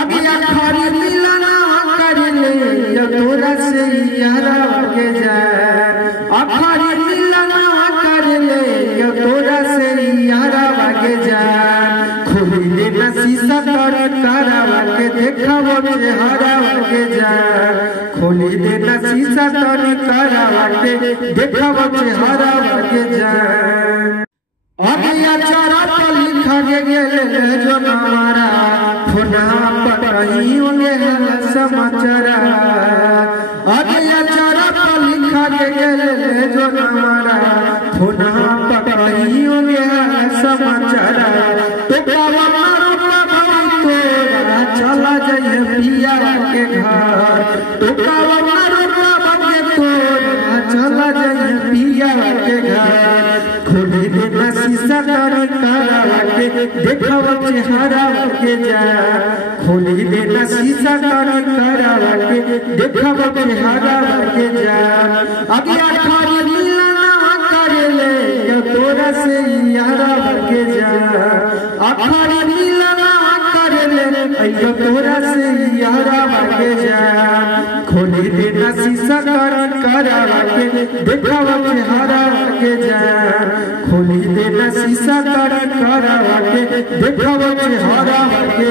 अगिया खरी मिलना कर ले यो तोरा से यारा के जान अखरी मिलना कर ले यो तोरा से यारा के जान खोली दे ना शीशा तर करावा के देखावो चेहरा के जान खोली दे ना शीशा तर करावा के देखावो चेहरा के जान अगिया चारा पर लिखा गेले जो हमारा फोना पटाई उन्हें हल समाचारा अगिया चारा पर लिखा गेले जो हमारा फोना पटाई उन्हें हल समाचारा तो बाबा भाई तोरा चला जाए पिया के घर तो बाबा भाई तोरा चला जाए पिया के घर खोली दे ना शीशा तर करावा के देखावा चेहरा के जान खोली दे ना शीशा तर करावा के देखावा चेहरा के जान अगिया खरी मिलना कर ले यो तोरा से यारा के जान अखरी मिलना कर ले यो तोरा से यारा के जान खोली दे ना शीशा तर करावा के देखावा चेहरा के जान खोली दे ना शीशा तर करावा के देखावा चेहरा के